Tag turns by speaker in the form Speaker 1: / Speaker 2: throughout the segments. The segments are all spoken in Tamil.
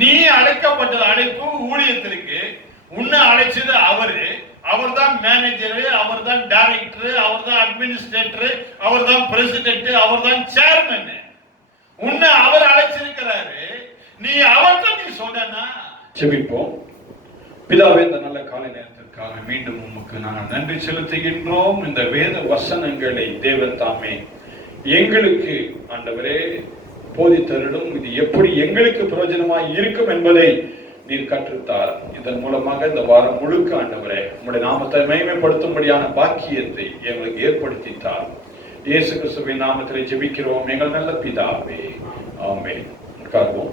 Speaker 1: நீ அழைக்கப்பட்டது அழைப்பு ஊழியத்திற்கு உன்னை அழைச்சது அவரு அவர் தான் மேனேஜரு அவர் தான் டைரக்டர் அவர் தான் அட்மினிஸ்ட்ரேட்டர் அவர் தான் பிரசிடென்ட் அவர் தான் சேர்மன் உன்னை அவர் அழைச்சிருக்கிறாரு நீ அவர்தான் நீ சொன்னா
Speaker 2: செபிப்போம் பிதாவே இந்த நல்ல காலை நேரத்திற்காக மீண்டும் உமக்கு நாங்கள் நன்றி செலுத்துகின்றோம் இந்த வேத வசனங்களை தேவன் தாமே எங்களுக்கு ஆண்டவரே போதித்தருளும் இது எப்படி எங்களுக்கு பிரயோஜனமாய் இருக்கும் என்பதை நீர் கற்றுத்தார் இதன் மூலமாக இந்த வாரம் முழுக்க ஆண்டவரே உங்களுடைய நாமத்தை மேம்படுத்தும்படியான பாக்கியத்தை எங்களுக்கு ஏற்படுத்தித்தார் இயேசு கிறிஸ்துவின் நாமத்தில் ஜெபிக்கிறோம் எங்கள் நல்ல பிதாவே ஆமே உட்கார்வோம்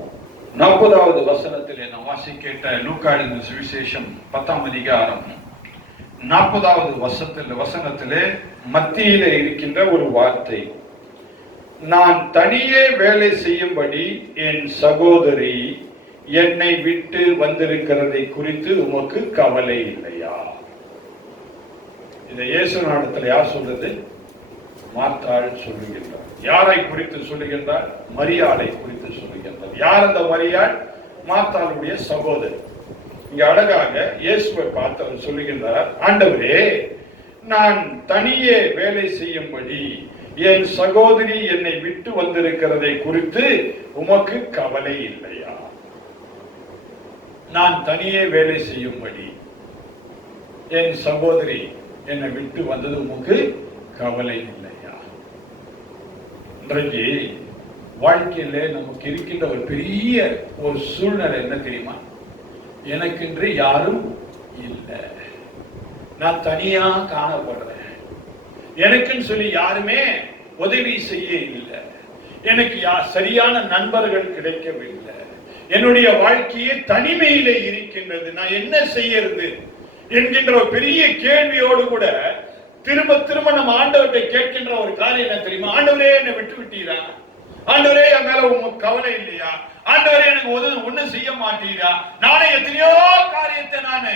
Speaker 2: நாற்பதாவது வசனத்தில் என வாசி கேட்ட லூக்காடின் சுவிசேஷம் பத்தாம் அதிகாரம் நாற்பதாவது வசத்தில் வசனத்திலே மத்தியிலே இருக்கின்ற ஒரு வார்த்தை நான் தனியே வேலை செய்யும்படி என் சகோதரி என்னை விட்டு வந்திருக்கிறதை குறித்து உமக்கு கவலை இல்லையா இதை இயேசு நாடத்தில் யார் சொல்றது மாத்தாள் சொல்லுகின்றார் யாரை குறித்து சொல்லுகின்றார் மரியாதை குறித்து சொல்லுகின்றார் யார் அந்த மரியாள் மாத்தாளுடைய சகோதரி இங்க அழகாக இயேசுவை பார்த்து சொல்லுகின்றார் ஆண்டவரே நான் தனியே வேலை செய்யும்படி என் சகோதரி என்னை விட்டு வந்திருக்கிறதை குறித்து உமக்கு கவலை இல்லையா நான் தனியே வேலை செய்யும்படி என் சகோதரி என்னை விட்டு வந்தது உமக்கு கவலை இல்லையா இன்றைக்கு வாழ்க்கையில நமக்கு இருக்கின்ற ஒரு பெரிய ஒரு சூழ்நிலை என்ன தெரியுமா எனக்கென்று யாரும் இல்லை நான் தனியா காணப்படுறேன் எனக்குன்னு சொல்லி யாருமே உதவி செய்ய இல்லை எனக்கு சரியான நண்பர்கள் கிடைக்கவில்லை என்னுடைய வாழ்க்கையே தனிமையில இருக்கின்றது நான் என்ன செய்யறது என்கின்ற ஒரு பெரிய கேள்வியோடு கூட திரும்ப திரும்ப நம்ம ஆண்டவர்கிட்ட கேட்கின்ற ஒரு காரியம் என்ன தெரியுமா ஆண்டவரே என்னை விட்டு விட்டீரா ஆண்டவரே என் மேல உங்க கவலை இல்லையா ஆண்டவரே எனக்கு உதவி ஒண்ணும் செய்ய மாட்டீரா நானே எத்தனையோ காரியத்தை நான்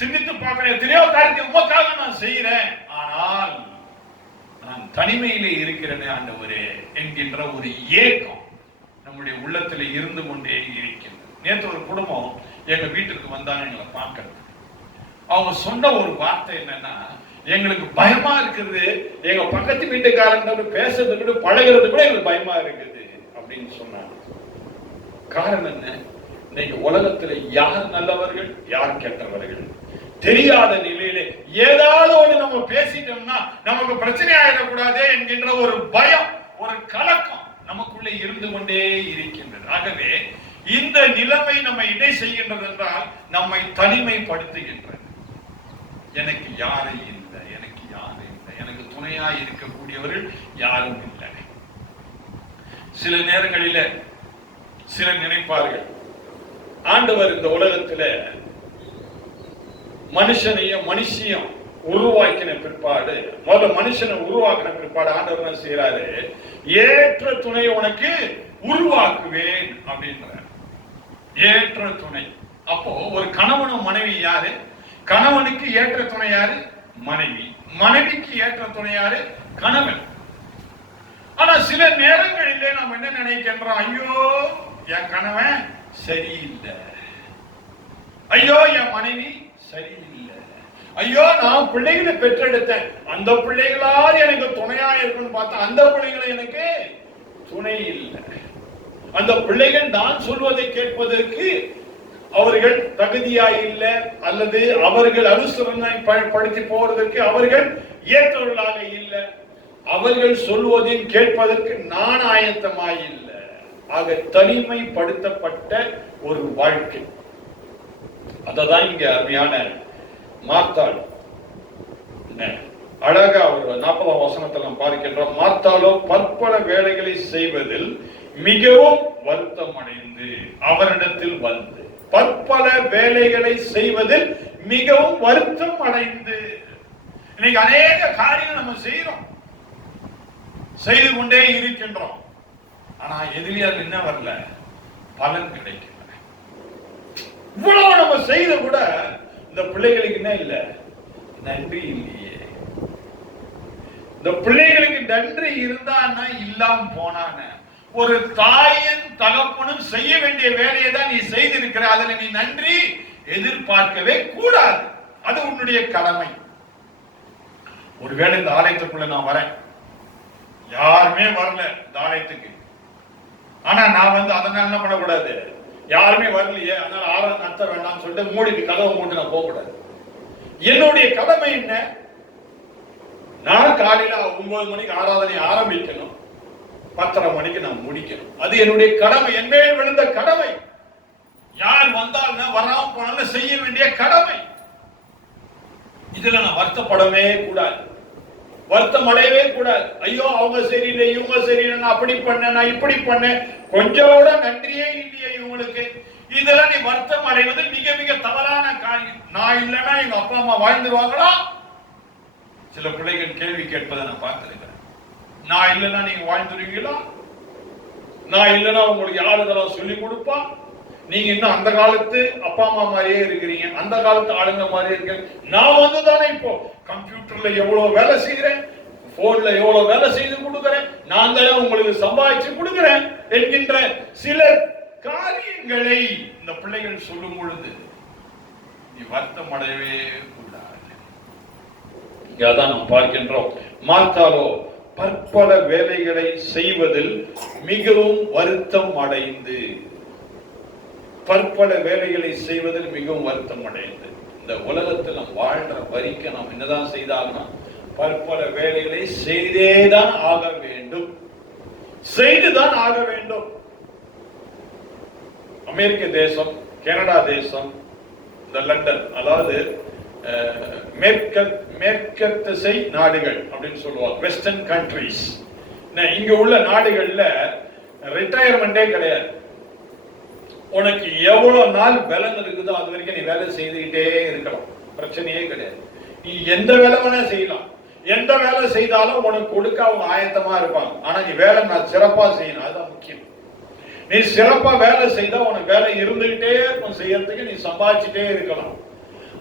Speaker 2: சிந்தித்து பார்க்கிறேன் எத்தனையோ காரியத்தை உமக்காக நான் செய்யறேன் ஆனால் நான் தனிமையிலே இருக்கிறேனே ஆண்டவரே என்கின்ற ஒரு ஏக்கம் நம்முடைய உள்ளத்துல இருந்து கொண்டே இருக்கிறது நேற்று ஒரு குடும்பம் எங்க வீட்டுக்கு வந்தாங்க எங்களை பார்க்கறது அவங்க சொன்ன ஒரு வார்த்தை என்னன்னா எங்களுக்கு பயமா இருக்குது எங்க பக்கத்து வீட்டுக்காரங்க பேசுறது கூட பழகிறது கூட எங்களுக்கு பயமா இருக்குது அப்படின்னு சொன்னாங்க காரணம் என்ன இன்னைக்கு உலகத்துல யார் நல்லவர்கள் யார் கெட்டவர்கள் தெரியாத நிலையிலே ஏதாவது நம்ம பேசிட்டோம்னா நமக்கு பிரச்சனை ஆயிடக்கூடாது என்கின்ற ஒரு பயம் ஒரு கலக்கம் நமக்குள்ளே இருந்து கொண்டே இருக்கின்றது ஆகவே இந்த நிலைமை நம்ம இடை செய்கின்றது என்றால் நம்மை தனிமைப்படுத்துகின்றது எனக்கு யாரு இல்லை எனக்கு யாரு இல்லை எனக்கு துணையா இருக்கக்கூடியவர்கள் யாரும் இல்லை சில நேரங்களில சிலர் நினைப்பார்கள் ஆண்டவர் இந்த உலகத்துல மனுஷனையும் மனுஷியும் உருவாக்கின பிற்பாடு முதல்ல மனுஷனை உருவாக்கின பிற்பாடு ஆண்டவர் என்ன செய்யறாரு ஏற்ற துணையை உனக்கு உருவாக்குவேன் அப்படின்ற ஏற்ற துணை அப்போ ஒரு கணவனும் மனைவி யாரு கணவனுக்கு ஏற்ற துணை யாரு மனைவி மனைவிக்கு ஏற்ற துணை யாரு கணவன் ஆனா சில நேரங்களிலே நாம் என்ன நினைக்கின்றோம் ஐயோ என் கணவன் சரியில்லை ஐயோ என் மனைவி ஐயோ நான் பிள்ளைகளை பெற்றெடுத்தேன் அந்த பிள்ளைகளால் எனக்கு துணையா இருக்குன்னு பார்த்தா அந்த பிள்ளைகளை எனக்கு துணை இல்லை அந்த பிள்ளைகள் நான் சொல்வதை கேட்பதற்கு அவர்கள் தகுதியா இல்லை அல்லது அவர்கள் அனுசரணை படுத்தி போவதற்கு அவர்கள் ஏற்றவர்களாக இல்லை அவர்கள் சொல்வதையும் கேட்பதற்கு நான் ஆயத்தமாயில்லை ஆக தனிமைப்படுத்தப்பட்ட ஒரு வாழ்க்கை அதை இங்க அருமையான மாத்தாள் அழகா ஒரு நாற்பதாம் வசனத்தை நாம் பார்க்கின்றோம் மாத்தாலோ பற்பல வேலைகளை செய்வதில் மிகவும் வருத்தம் அடைந்து அவரிடத்தில் வந்து பற்பல வேலைகளை செய்வதில் மிகவும் வருத்தம் அடைந்து இன்னைக்கு அநேக காரியம் நம்ம செய்யறோம் செய்து கொண்டே இருக்கின்றோம் ஆனா எதிரியால் என்ன வரல பலன் கிடைக்கும் இவ்வளவு நம்ம செய்த கூட இந்த பிள்ளைகளுக்கு என்ன இல்ல நன்றி இல்லையே இந்த பிள்ளைகளுக்கு நன்றி இருந்தான்னா இல்லாம போனான ஒரு தாயின் தகப்பனும் செய்ய வேண்டிய வேலையை தான் நீ செய்திருக்கிற அதுல நீ நன்றி எதிர்பார்க்கவே கூடாது அது உன்னுடைய கடமை ஒருவேளை இந்த ஆலயத்துக்குள்ள நான் வரேன் யாருமே வரல இந்த ஆலயத்துக்கு ஆனா நான் வந்து அதனால என்ன பண்ணக்கூடாது யாருமே வரலையே அதனால ஆள நடத்த வேண்டாம்னு சொல்லிட்டு மோடிக்கு கதவை மூட்டு நான் போகக்கூடாது என்னுடைய கடமை என்ன நான் காலையில ஒன்பது மணிக்கு ஆராதனை ஆரம்பிக்கணும் பத்தரை மணிக்கு நான் முடிக்கணும் அது என்னுடைய கடமை என்மேல் விழுந்த கடமை யார் வந்தால் வராம போனாலும் செய்ய வேண்டிய கடமை இதுல நான் வருத்தப்படவே கூடாது வருத்தம் அடையவே கூடாது ஐயோ அவங்க சரியில்லை இவங்க சரியில்லை நான் அப்படி பண்ணேன் நான் இப்படி பண்ணேன் கொஞ்சம் கூட நன்றியே இல்லையே இவங்களுக்கு இதெல்லாம் நீ வருத்தம் அடைவது மிக மிக தவறான காரியம் நான் இல்லைன்னா எங்க அப்பா அம்மா வாழ்ந்துருவாங்களா சில பிள்ளைகள் கேள்வி கேட்பதை நான் பார்த்திருக்கிறேன் நான் இல்லைன்னா நீங்க வாழ்ந்துருவீங்களா நான் இல்லைன்னா உங்களுக்கு யார் இதெல்லாம் சொல்லி கொடுப்பா நீங்க இன்னும் அந்த காலத்து அப்பா அம்மா மாதிரியே இருக்கிறீங்க அந்த காலத்து ஆளுங்க மாதிரியே இருக்கீங்க நான் வந்து தானே இப்போ கம்ப்யூட்டர்ல எவ்வளவு வேலை செய்கிறேன் போன்ல எவ்வளவு வேலை செய்து கொடுக்கிறேன் நான் தானே உங்களுக்கு சம்பாதிச்சு கொடுக்கிறேன் என்கின்ற சில காரியங்களை இந்த பிள்ளைகள் சொல்லும் பொழுது நீ வருத்தம் அடையவே கூடாது இங்கதான் பார்க்கின்றோம் மாத்தாலோ பற்பல வேலைகளை செய்வதில் மிகவும் வருத்தம் அடைந்து பற்பல வேலைகளை செய்வதில் மிகவும் வருத்தம் அடைந்தது இந்த உலகத்தில் நாம் வாழ்ற வரிக்க நாம் என்னதான் செய்தாகணும் பற்பல வேலைகளை செய்தேதான் ஆக வேண்டும் செய்துதான் ஆக வேண்டும் அமெரிக்க தேசம் கனடா தேசம் இந்த லண்டன் அதாவது மேற்கத்திசை நாடுகள் அப்படின்னு சொல்லுவாங்க வெஸ்டர்ன் கண்ட்ரிஸ் இங்க உள்ள நாடுகள்ல ரிட்டையர்மெண்டே கிடையாது உனக்கு எவ்வளவு நாள் பலன் இருக்குதோ அது வரைக்கும் நீ வேலை செய்துக்கிட்டே இருக்கலாம் பிரச்சனையே கிடையாது நீ எந்த வேலை வேணா செய்யலாம் எந்த வேலை செய்தாலும் உனக்கு கொடுக்க அவங்க ஆயத்தமா இருப்பாங்க ஆனா நீ வேலை நான் சிறப்பா செய்யணும் அதுதான் முக்கியம் நீ சிறப்பா வேலை செய்தா உனக்கு வேலை இருந்துகிட்டே இருக்கும் செய்யறதுக்கு நீ சம்பாதிச்சுட்டே இருக்கலாம்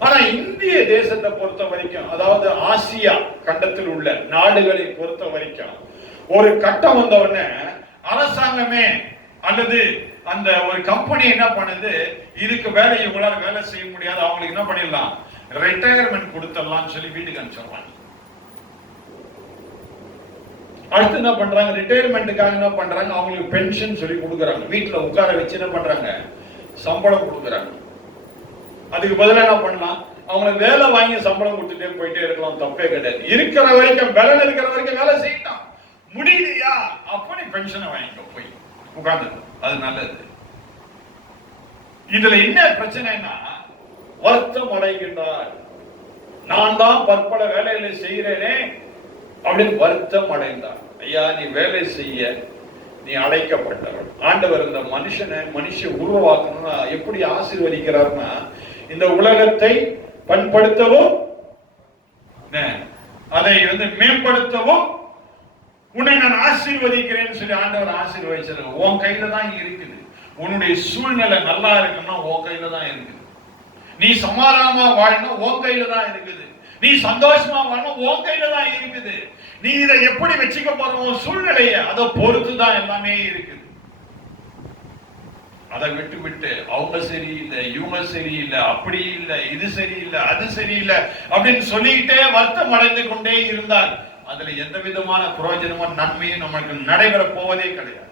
Speaker 2: ஆனா இந்திய தேசத்தை பொறுத்த வரைக்கும் அதாவது ஆசியா கண்டத்தில் உள்ள நாடுகளை பொறுத்த வரைக்கும் ஒரு கட்டம் வந்த உடனே அரசாங்கமே அல்லது அந்த ஒரு கம்பெனி என்ன பண்ணுது இதுக்கு வேலை இவங்களால வேலை செய்ய முடியாது அவங்களுக்கு என்ன பண்ணிடலாம் ரிட்டையர்மெண்ட் கொடுத்துடலாம்னு சொல்லி வீட்டுக்கு அனுப்பிச்சிடறாங்க அடுத்து என்ன பண்றாங்க ரிட்டையர்மெண்ட்டுக்காக என்ன பண்றாங்க அவங்களுக்கு பென்ஷன் சொல்லி கொடுக்குறாங்க வீட்டில் உட்கார வச்சு என்ன பண்றாங்க சம்பளம் கொடுக்குறாங்க அதுக்கு பதிலாக என்ன பண்ணலாம் அவங்கள வேலை வாங்கி சம்பளம் கொடுத்துட்டே போயிட்டே இருக்கலாம் தப்பே கிடையாது இருக்கிற வரைக்கும் வேலை இருக்கிற வரைக்கும் வேலை செய்யலாம் முடியலையா அப்படி பென்ஷனை வாங்கிக்கோ போய் உட்கார்ந்து அது நல்லது இதுல என்ன பிரச்சனைனா வருத்தம் அடைகின்றார் நான் தான் பற்பல வேலைகளை செய்கிறேனே அப்படின்னு வருத்தம் அடைந்தார் ஐயா நீ வேலை செய்ய நீ அடைக்கப்பட்டவன் ஆண்டவர் இந்த மனுஷனை மனுஷ உருவாக்கணும்னா எப்படி ஆசீர்வதிக்கிறார்னா இந்த உலகத்தை பண்படுத்தவும் அதை வந்து மேம்படுத்தவும் உன்னை நான் ஆசீர்வதிக்கிறேன்னு சொல்லி ஆண்டவர் ஆசீர்வதிச்சது உன் கையில தான் இருக்குது உன்னுடைய சூழ்நிலை நல்லா இருக்குன்னா உன் கையில தான் இருக்குது நீ சமாதானமா வாழணும் உன் கையில தான் இருக்குது நீ சந்தோஷமா வாழணும் உன் கையில தான் இருக்குது நீ இதை எப்படி வச்சுக்க போறோம் சூழ்நிலைய அதை பொறுத்து தான் எல்லாமே இருக்குது அதை விட்டு விட்டு அவங்க சரியில்லை இவங்க சரியில்லை அப்படி இல்லை இது சரியில்லை அது சரியில்லை அப்படின்னு சொல்லிக்கிட்டே வருத்தம் அடைந்து கொண்டே இருந்தால் அதுல எந்த விதமான பிரயோஜனமும் நன்மையும் நம்மளுக்கு நடைபெற போவதே கிடையாது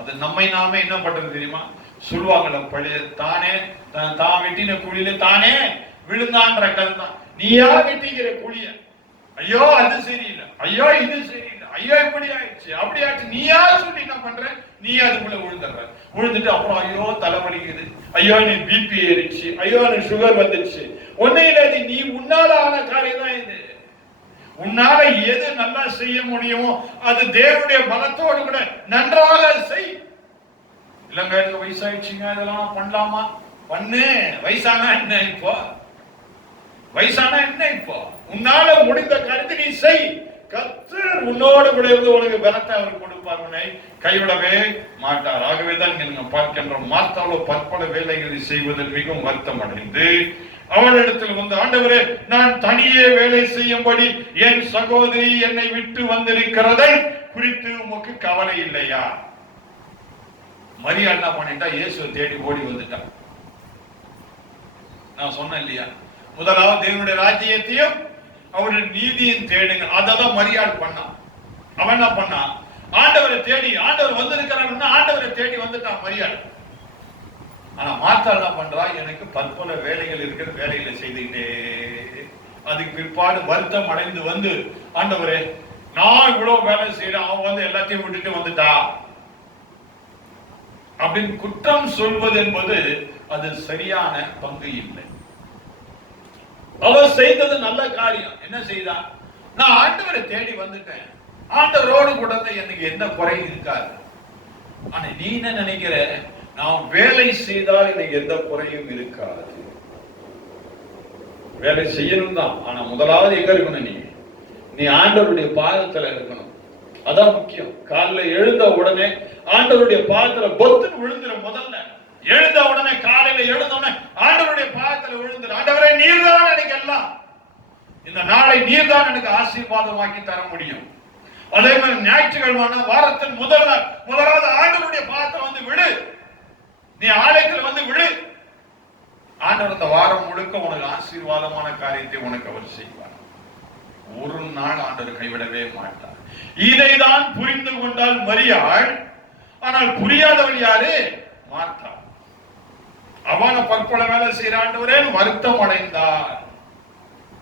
Speaker 2: அது நம்மை நாம என்ன பண்றது தெரியுமா சொல்லுவாங்கள பழைய தானே தான் வெட்டின குழியில தானே விழுந்தான்ற கதை தான் நீ யார் வெட்டிக்கிற குழிய ஐயோ அது சரியில்லை ஐயோ இது சரியில்லை ஐயோ இப்படி ஆயிடுச்சு அப்படி ஆயிடுச்சு நீ யார் சொல்லி என்ன பண்ற நீ அதுக்குள்ள விழுந்துடுற விழுந்துட்டு அப்புறம் ஐயோ தலைவலிக்குது ஐயோ நீ பிபி ஏறிச்சு ஐயோ நீ சுகர் வந்துச்சு ஒன்னும் இல்லாது நீ உன்னால ஆன காரியம் தான் இது உன்னால எது நல்லா செய்ய முடியுமோ அது தேவனுடைய பலத்தோடு கூட நன்றாக செய் இல்லைங்க எனக்கு வயசாயிடுச்சுங்க இதெல்லாம் பண்ணலாமா பண்ணு வயசானா என்ன இப்போ வயசானா என்ன இப்போ உன்னால முடிந்த கருத்து நீ செய் கத்து உன்னோடு கூட இருந்து உனக்கு பலத்தை அவர் கொடுப்பார் உன்னை கைவிடவே மாட்டார் ஆகவே தான் நீங்கள் பார்க்கின்ற மாத்தாவோ பற்பல வேலைகளை செய்வதில் மிகவும் வருத்தம் அடைந்து அவளிடத்தில் வந்து ஆண்டவரே நான் தனியே வேலை செய்யும்படி என் சகோதரி என்னை விட்டு வந்திருக்கிறதை குறித்து உமக்கு கவலை இல்லையா மரியா என்ன பண்ணிட்டா இயேசு தேடி ஓடி வந்துட்டான் நான் சொன்னேன் இல்லையா முதலாவது தேவனுடைய ராஜ்யத்தையும் அவருடைய நீதியும் தேடுங்க அதான் மரியாள் பண்ணான் அவன் என்ன பண்ணான் ஆண்டவரை தேடி ஆண்டவர் வந்திருக்கிறான் ஆண்டவரை தேடி வந்துட்டான் மரியாடு ஆனா மாத்தா என்ன பண்றா எனக்கு பற்பல வேலைகள் இருக்கிற வேலைகளை செய்துகிட்டே அதுக்கு பிற்பாடு வருத்தம் அடைந்து வந்து ஆண்டவரே நான் இவ்வளவு வேலை செய்யறேன் அவன் வந்து எல்லாத்தையும் விட்டுட்டு வந்துட்டா அப்படின்னு குற்றம் சொல்வது என்பது அது சரியான பங்கு இல்லை அவர் செய்தது நல்ல காரியம் என்ன செய்தான் நான் ஆண்டவரை தேடி வந்துட்டேன் ஆண்டவரோடு கூட எனக்கு என்ன குறையும் இருக்காது ஆனா நீ என்ன நினைக்கிற நாம் வேலை செய்தால் எனக்கு எந்த குறையும் இருக்காது வேலை செய்யணும் தான் ஆனா முதலாவது எங்க இருக்கணும் நீ நீ ஆண்டவருடைய பாதத்துல இருக்கணும் அதான் முக்கியம் காலில் எழுந்த உடனே ஆண்டவருடைய பாதத்துல பொத்து விழுந்துற முதல்ல எழுந்த உடனே காலையில எழுந்த உடனே ஆண்டவருடைய பாதத்துல விழுந்துரு ஆண்டவரே நீர் தான் எனக்கு எல்லாம் இந்த நாளை நீர் தான் எனக்கு ஆசீர்வாதமாக்கி தர முடியும் அதே மாதிரி ஞாயிற்றுக்கிழமை வாரத்தில் முதல்ல முதலாவது ஆண்டவருடைய பாதத்தை வந்து விடு நீ ஆலயத்தில் வந்து விழு ஆண்டவர் இந்த வாரம் முழுக்க உனக்கு ஆசீர்வாதமான காரியத்தை உனக்கு அவர் செய்வார் ஒரு நாள் ஆண்டவர் கைவிடவே மாட்டார் இதை தான் புரிந்து கொண்டால் மரியாள் ஆனால் புரியாதவள் யாரு மார்த்தா அவன பற்பல வேலை செய்யற ஆண்டவரே வருத்தம் அடைந்தார்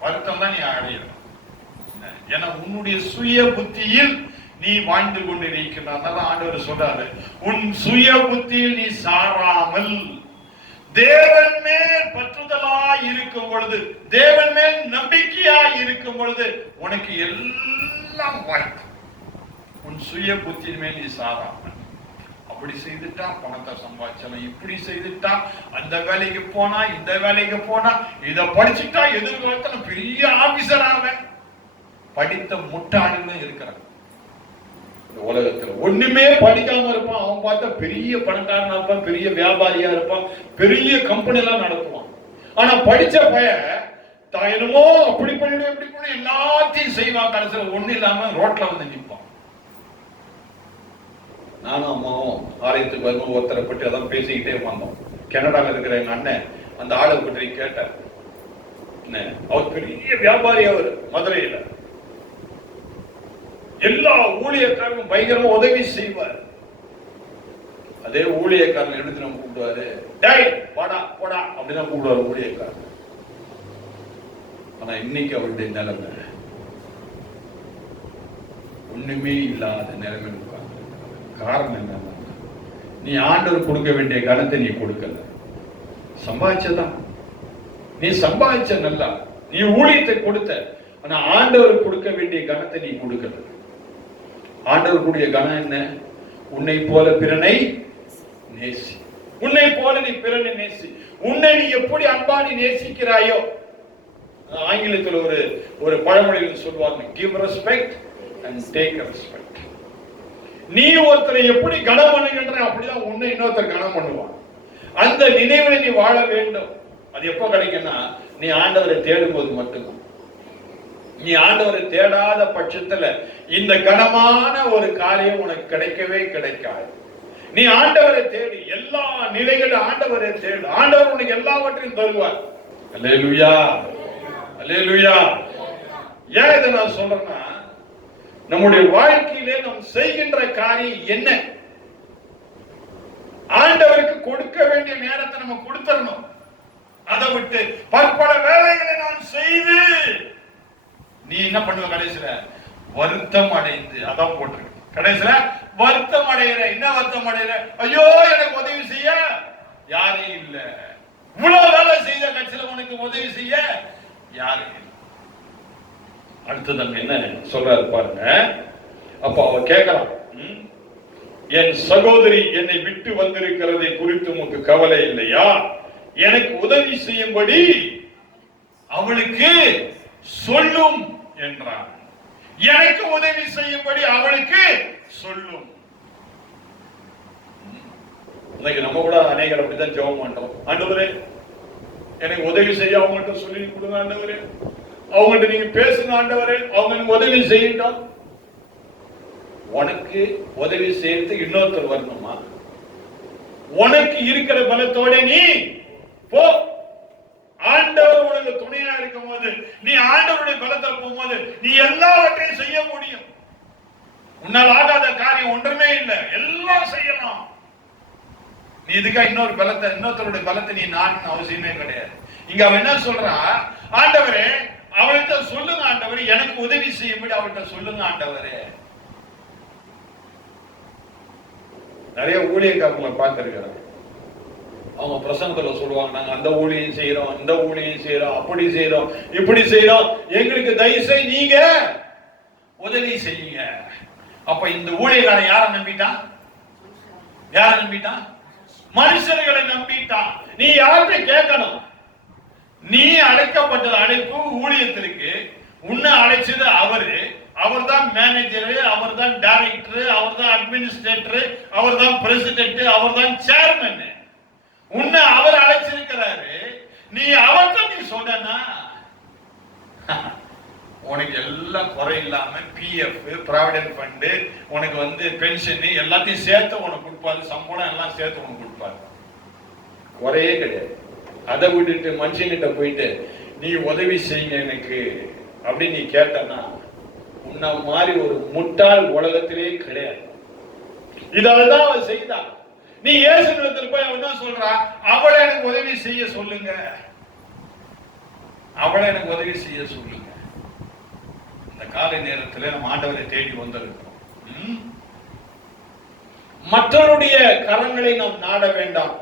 Speaker 2: வருத்தம் தான் நீ அடையணும் என உன்னுடைய சுய புத்தியில் நீ வாய்ந்து கொண்டு அதெல்லாம் ஆண்டவர் சொல்றாரு உன் சுய புத்தியில் நீ சாராமல் தேவன் மேல் பற்றுதலா இருக்கும் பொழுது தேவன் மேல் நம்பிக்கையா இருக்கும் பொழுது உனக்கு எல்லாம் வாய்ப்பு உன் சுய புத்தியின் மேல் நீ சாராமல் அப்படி செய்துட்டா பணத்தை சம்பாதிச்சலாம் இப்படி செய்துட்டா அந்த வேலைக்கு போனா இந்த வேலைக்கு போனா இதை படிச்சுட்டா எதிர்காலத்துல பெரிய ஆபீசர் ஆவேன் படித்த முட்டாளிகளும் இருக்கிறாங்க உலகத்துல ஒண்ணுமே படிக்காம இருப்பான் அவன் பார்த்தா பெரிய பணக்காரனா இருப்பான் பெரிய வியாபாரியா இருப்பான் பெரிய கம்பெனி எல்லாம் நடத்துவான் ஆனா படிச்ச பையன் தயனமோ அப்படி பண்ணணும் எப்படி பண்ணணும் எல்லாத்தையும் செய்வான் கடைசியில் ஒண்ணு இல்லாம ரோட்ல வந்து நிற்பான் நானும் அம்மாவும் ஆலயத்துக்கு வரும் ஒருத்தரை பற்றி அதான் பேசிக்கிட்டே வந்தோம் கனடாவில் இருக்கிற எங்க அண்ணன் அந்த ஆளை பற்றி கேட்டார் அவர் பெரிய வியாபாரி அவர் மதுரையில எல்லா ஊழியக்காரனும் பயங்கரமா உதவி செய்வார் அதே ஊழியக்காரன் எடுத்து நம்ம கூப்பிடுவாரு டேய் வாடா போடா அப்படின்னு கூப்பிடுவார் ஊழியக்காரன் ஆனா இன்னைக்கு அவருடைய நிலைமை ஒண்ணுமே இல்லாத நிலைமை காரணம் என்ன நீ ஆண்டவர் கொடுக்க வேண்டிய கணத்தை நீ கொடுக்கல சம்பாதிச்சதான் நீ சம்பாதிச்ச நல்லா நீ ஊழியத்தை கொடுத்த ஆனா ஆண்டவர் கொடுக்க வேண்டிய கணத்தை நீ கொடுக்கல ஆண்டவர்களுடைய கணம் என்ன உன்னை போல பிறனை நேசி உன்னை போல நீ பிறனை நேசி உன்னை நீ எப்படி அன்பா நீ நேசிக்கிறாயோ ஆங்கிலத்தில் ஒரு ஒரு பழமொழியில் சொல்வாங்க give respect and take respect நீ ஒருத்தரை எப்படி கனம் பண்ணுகின்ற அப்படிதான் உன்னை இன்னொருத்தர் கனம் பண்ணுவான் அந்த நினைவில் நீ வாழ வேண்டும் அது எப்போ கிடைக்கும்னா நீ ஆண்டவரை தேடும் போது மட்டும்தான் நீ ஆண்டவரை தேடாத பட்சத்துல இந்த கனமான ஒரு காரியம் உனக்கு கிடைக்கவே கிடைக்காது நீ ஆண்டவரை தேடி எல்லா நிலைகளும் ஆண்டவரை தேடு ஆண்டவர் உனக்கு எல்லாவற்றையும் தருவார் ஏன் இதை நான் சொல்றேன்னா நம்முடைய வாழ்க்கையிலே நாம் செய்கின்ற காரியம் என்ன ஆண்டவருக்கு கொடுக்க வேண்டிய நேரத்தை நம்ம கொடுத்துடணும் அதை விட்டு பற்பல வேலைகளை நான் செய்து நீ என்ன பண்ணுவ கடைசியில வருத்தம் அடைந்து அதான் போட்டிருக்கு கடைசியில வருத்தம் அடைகிற என்ன வருத்தம் அடைகிற ஐயோ எனக்கு உதவி செய்ய யாரையும் இல்ல இவ்வளவு வேலை செய்த கட்சியில உனக்கு உதவி செய்ய யாரும் அடுத்தது நம்ம என்ன சொல்றாரு பாருங்க அப்ப அவ கேட்கலாம் என் சகோதரி என்னை விட்டு வந்திருக்கிறதை குறித்து உனக்கு கவலை இல்லையா எனக்கு உதவி செய்யும்படி அவளுக்கு சொல்லும் என்றார் எனக்கு உதவி செய்யும்படி அவளுக்கு சொல்லும் இன்னைக்கு நம்ம கூட அநேகர் அப்படிதான் ஜெபம் பண்றோம் ஆண்டவரே எனக்கு உதவி செய்ய அவங்கள்ட்ட சொல்லி கொடுங்க ஆண்டவரே அவங்கள்ட்ட நீங்க பேசுங்க ஆண்டவரே அவங்க உதவி செய்யட்டும் உனக்கு உதவி செய்யறது இன்னொருத்தர் வரணுமா உனக்கு இருக்கிற பலத்தோட நீ போ ஆண்டவர் உனக்கு துணையா இருக்கும் போது நீ ஆண்டவருடைய பலத்தில் போகும்போது நீ எல்லாவற்றையும் செய்ய முடியும் உன்னால் ஆகாத காரியம் ஒன்றுமே இல்லை எல்லாம் செய்யலாம் நீ இதுக்காக இன்னொரு பலத்தை இன்னொருத்தருடைய பலத்தை நீ நான் அவசியமே கிடையாது இங்க அவன் என்ன சொல்றா ஆண்டவரே அவள்கிட்ட சொல்லுங்க ஆண்டவர் எனக்கு உதவி செய்யும்படி அவள்கிட்ட சொல்லுங்க ஆண்டவரே நிறைய ஊழியக்காரங்களை பார்த்திருக்கிறேன் அவங்க பிரசங்கத்துல சொல்லுவாங்க நாங்க அந்த ஊழியம் செய்யறோம் இந்த ஊழியம் செய்யறோம் அப்படி செய்யறோம் இப்படி செய்யறோம் எங்களுக்கு தயவு நீங்க உதவி செய்யுங்க அப்ப இந்த ஊழியக்காரன் யார நம்பிட்டா யார நம்பிட்டா மனுஷர்களை நம்பிட்டா நீ யார்கிட்ட கேட்கணும் நீ அழைக்கப்பட்ட அழைப்பு ஊழியத்திற்கு உன்னை அழைச்சது அவரு அவர் தான் மேனேஜரு அவர் தான் டைரக்டர் அவர் தான் அட்மினிஸ்ட்ரேட்டர் அவர் தான் பிரசிடென்ட் அவர் தான் சேர்மன் உன்னை அவர் அழைச்சிருக்கிறாரு நீ அவர்கிட்ட நீ சொன்னா உனக்கு எல்லாம் குறை இல்லாம பிஎஃப் ப்ராவிடென்ட் ஃபண்டு உனக்கு வந்து பென்ஷனு எல்லாத்தையும் சேர்த்து உனக்கு கொடுப்பாரு சம்பளம் எல்லாம் சேர்த்து உனக்கு கொடுப்பாரு குறையே கிடையாது அதை விட்டுட்டு மனுஷன்கிட்ட போயிட்டு நீ உதவி செய்யுங்க எனக்கு அப்படின்னு நீ கேட்டனா உன்னை மாதிரி ஒரு முட்டாள் உலகத்திலே கிடையாது இதனால்தான் அவர் செய்தான் நீ ஏசு நிலத்தில் போய் அவன் தான் சொல்றான் அவளை எனக்கு உதவி செய்ய சொல்லுங்க அவளை எனக்கு உதவி செய்ய சொல்லுங்க இந்த காலை நேரத்தில் நம்ம ஆண்டவரை தேடி வந்திருக்கிறோம் மற்றவருடைய கரங்களை நாம் நாட வேண்டாம்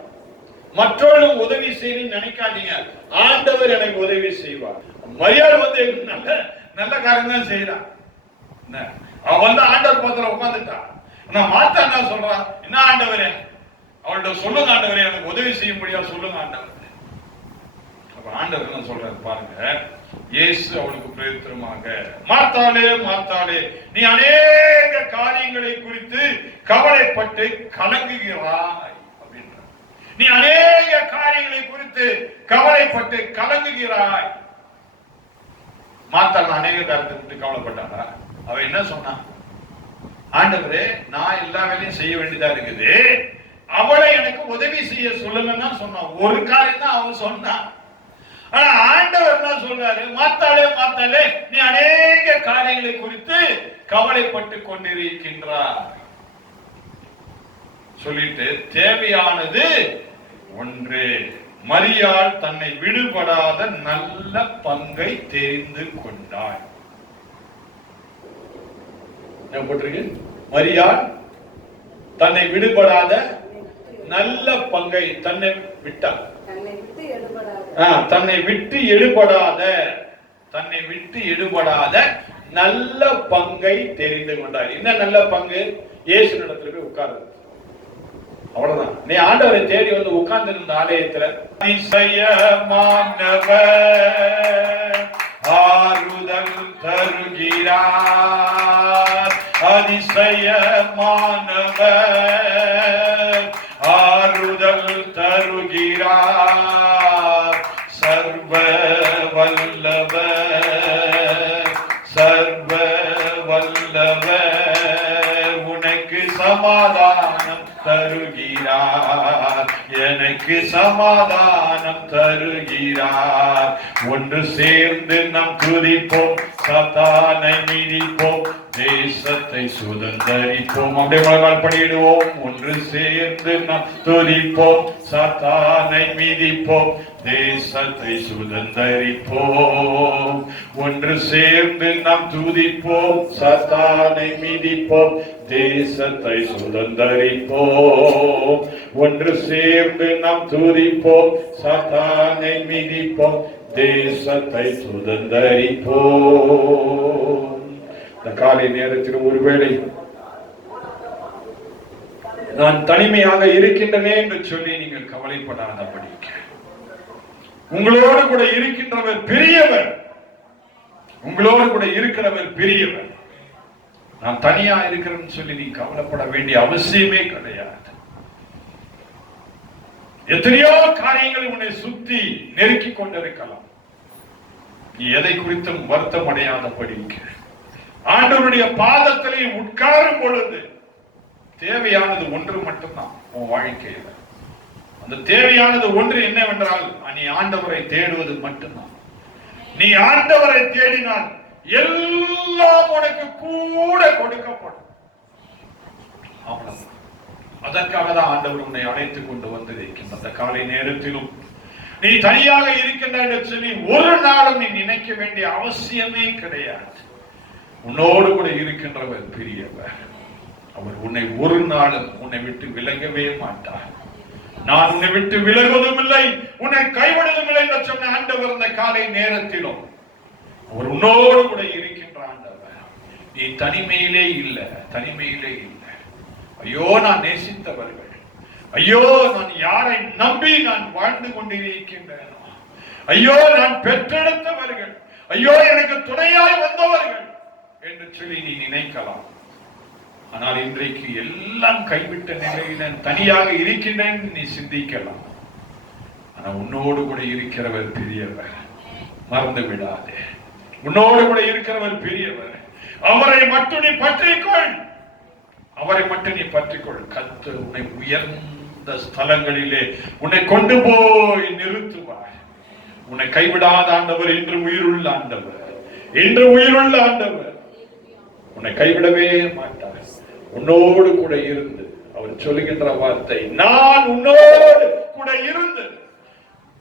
Speaker 2: மற்றவர்கள் உதவி செய்யணும்னு நினைக்காதீங்க ஆண்டவர் எனக்கு உதவி செய்வார் மரியாதை வந்து நல்ல நல்ல காரியம் தான் செய்யறான் அவன் வந்து ஆண்டவர் பாத்திரம் உட்காந்துட்டான் நான் மாத்தான் சொல்றான் என்ன ஆண்டவரே அவள்கிட்ட சொல்லுங்க ஆண்டவரே எனக்கு உதவி செய்யும்படியா சொல்லுங்க ஆண்டவர் அப்ப ஆண்டவர் நான் சொல்றாரு பாருங்க இயேசு அவளுக்கு பிரயோத்திரமாக மாத்தாளே மாத்தாளே நீ அநேக காரியங்களை குறித்து கவலைப்பட்டு கலங்குகிறாய் அப்படின்ற நீ அநேக காரியங்களை குறித்து கவலைப்பட்டு கலங்குகிறாய் மாத்தாள் அநேக காரியத்தை குறித்து கவலைப்பட்டாரா அவ என்ன சொன்னா ஆண்டவரே நான் எல்லா வேலையும் செய்ய வேண்டியதா இருக்குது அவளை எனக்கு உதவி செய்ய சொல்லுங்கன்னா சொன்னான் ஒரு காரியம் தான் அவன் சொன்னான் ஆனா ஆண்டவர் என்ன சொல்றாரு மாத்தாலே மாத்தாலே நீ அநேக காரியங்களை குறித்து கவலைப்பட்டு கொண்டிருக்கின்றார் சொல்லிட்டு தேவையானது ஒன்று மரியாள் தன்னை விடுபடாத நல்ல பங்கை தெரிந்து கொண்டாள் போட்டிருக்கு மரியாள் தன்னை விடுபடாத நல்ல பங்கை தன்னை விட்டார் தன்னை விட்டு எடுபடாத தன்னை விட்டு எடுபடாத நல்ல பங்கை தெரிந்து கொண்டார் என்ன நல்ல பங்கு இயேசு இடத்துல போய் உட்கார்ந்து அவ்வளவுதான் நீ ஆண்டவரை தேடி வந்து உட்கார்ந்து இருந்த ஆலயத்துல அதிசயமானவர் ஆறுதல் தருகிறார் அதிசயமானவர் நமக்கு சமாதானம் தருகிறார் ஒன்று சேர்ந்து நம் துதிப்போம் சத்தானை மிதிப்போம் தேசத்தை சுதந்தரிப்போம் அப்படியே மலர்வாழ் படியிடுவோம் ஒன்று சேர்ந்து நம் துதிப்போம் சத்தானை மிதிப்போம் தேசத்தை சுதந்தரிப்போம் ஒன்று சேர்ந்து நாம் துதிப்போம் சத்தானை மிதிப்போம் தேசத்தை சுதந்தரிப்போம் ஒன்று சேர்ந்து நாம் துதிப்போம் சத்தானை மிதிப்போம் தேசத்தை சுதந்தரிப்போம் இந்த காலை நேரத்தில் ஒருவேளை நான் தனிமையாக இருக்கின்றனே என்று சொல்லி நீங்கள் கவலைப்படாதபடிக்க உங்களோடு கூட இருக்கின்றவர் பெரியவர் உங்களோடு கூட இருக்கிறவர் பெரியவர் நான் தனியா இருக்கிறேன்னு சொல்லி நீ கவலைப்பட வேண்டிய அவசியமே கிடையாது எத்தனையோ காரியங்கள் உன்னை சுத்தி நெருக்கி கொண்டிருக்கலாம் நீ எதை குறித்தும் வருத்தம் படிக்க ஆண்டவருடைய பாதத்திலே உட்காரும் பொழுது தேவையானது ஒன்று மட்டும்தான் உன் வாழ்க்கையில அந்த தேவையானது ஒன்று என்னவென்றால் நீ ஆண்டவரை தேடுவது மட்டும்தான் நீ ஆண்டவரை தேடினால் எல்லாம் உனக்கு கூட கொடுக்கப்படும் அதற்காக தான் ஆண்டவர் உன்னை அழைத்துக் கொண்டு வந்திருக்கின்ற அந்த காலை நேரத்திலும் நீ தனியாக இருக்கின்ற என்று சொல்லி ஒரு நாளும் நீ நினைக்க வேண்டிய அவசியமே கிடையாது உன்னோடு கூட இருக்கின்றவர் பெரியவர் அவர் உன்னை ஒரு நாளும் உன்னை விட்டு விளங்கவே மாட்டார் நான் விட்டு விலகுவதும் இல்லை உன்னை கைவிடுவதும் இல்லை என்று சொன்ன ஆண்டவர் அந்த காலை நேரத்திலும் அவர் உன்னோடு கூட இருக்கின்ற ஆண்டவர் நீ தனிமையிலே இல்லை தனிமையிலே இல்லை ஐயோ நான் நேசித்தவர்கள் ஐயோ நான் யாரை நம்பி நான் வாழ்ந்து கொண்டிருக்கின்றேன் ஐயோ நான் பெற்றெடுத்தவர்கள் ஐயோ எனக்கு துணையாய் வந்தவர்கள் என்று சொல்லி நீ நினைக்கலாம் ஆனால் இன்றைக்கு எல்லாம் கைவிட்ட நிலையில தனியாக இருக்கின்றேன் நீ சிந்திக்கலாம் ஆனா உன்னோடு கூட இருக்கிறவர் பெரியவர் மறந்து விடாதே உன்னோடு கூட இருக்கிறவர் பெரியவர் அவரை மட்டும் நீ பற்றிக்கொள் அவரை மட்டும் நீ பற்றிக்கொள் கத்து உன்னை உயர்ந்த ஸ்தலங்களிலே உன்னை கொண்டு போய் நிறுத்துவார் உன்னை கைவிடாத ஆண்டவர் இன்று உயிருள்ள ஆண்டவர் இன்று உயிருள்ள ஆண்டவர் உன்னை கைவிடவே மாட்டார் உன்னோடு கூட இருந்து அவன் சொல்லுகின்ற வார்த்தை நான் உன்னோடு கூட இருந்து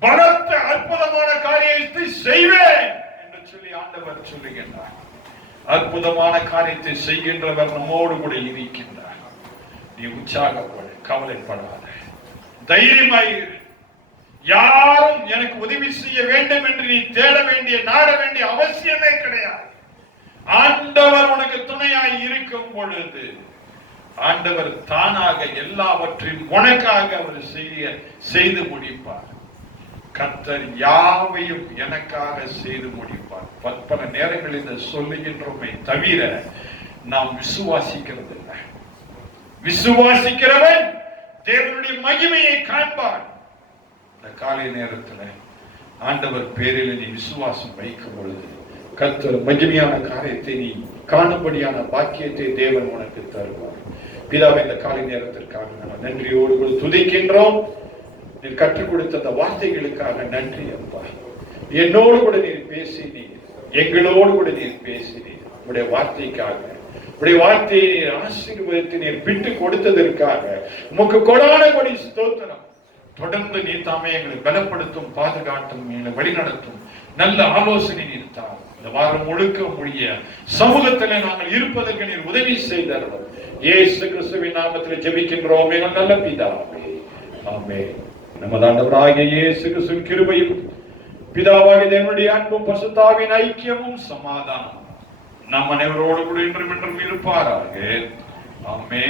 Speaker 2: பலத்த அற்புதமான காரியத்தை செய்வேன் என்று சொல்லி ஆண்டவர் சொல்லுகின்றார் அற்புதமான காரியத்தை செய்கின்றவர் நம்மோடு கூட இருக்கின்றார் நீ உற்சாகப்படு கவலைப்படாத தைரியமாய் யாரும் எனக்கு உதவி செய்ய வேண்டும் என்று நீ தேட வேண்டிய நாட வேண்டிய அவசியமே கிடையாது ஆண்டவர் உனக்கு துணையாய் இருக்கும் பொழுது ஆண்டவர் தானாக எல்லாவற்றையும் உனக்காக அவர் செய்ய செய்து முடிப்பார் கத்தர் யாவையும் எனக்காக செய்து முடிப்பார் பற்பல நேரங்களில் சொல்லுகின்றோமே தவிர நாம் விசுவாசிக்கிறது இல்லை விசுவாசிக்கிறவன் தேவனுடைய மகிமையை காண்பான் இந்த காலை நேரத்தில் ஆண்டவர் பேரில் நீ விசுவாசம் வைக்கும் பொழுது கத்தர் மகிமையான காரியத்தை நீ காணும்படியான பாக்கியத்தை தேவன் உனக்கு தருவார் பிதாவை இந்த காலை நேரத்திற்காக நாங்கள் நன்றியோடு கூட துதிக்கின்றோம் நீர் கற்றுக் கொடுத்த அந்த வார்த்தைகளுக்காக நன்றி அப்பா என்னோடு கூட நீர் பேசினீர் எங்களோடு கூட நீர் பேசினீர் உடைய வார்த்தைக்காக உடைய வார்த்தையை நீர் ஆசீர்வதித்து நீர் பிட்டு கொடுத்ததற்காக உமக்கு கொடான கொடி ஸ்தோத்திரம் தொடர்ந்து நீ தாமே எங்களை பலப்படுத்தும் பாதுகாட்டும் எங்களை வழிநடத்தும் நல்ல ஆலோசனை நீர் தாரும் இந்த வாரம் முழுக்க முடிய சமூகத்தில் நாங்கள் இருப்பதற்கு நீர் உதவி செய்தார்கள் ஏசு கிறிஸ்துவின் நாமத்தில் ஜெபிக்கின்றோமே நல்ல பிதாவே ஆமே நமது ஆண்டவராகிய இயேசு கிறிஸ்துவின் கிருபையும் பிதாவாக தேவனுடைய அன்பும் பசுத்தாவின் ஐக்கியமும் சமாதானம் நம் அனைவரோடு கூட இன்றும் இன்றும் இருப்பார்கள் ஆமே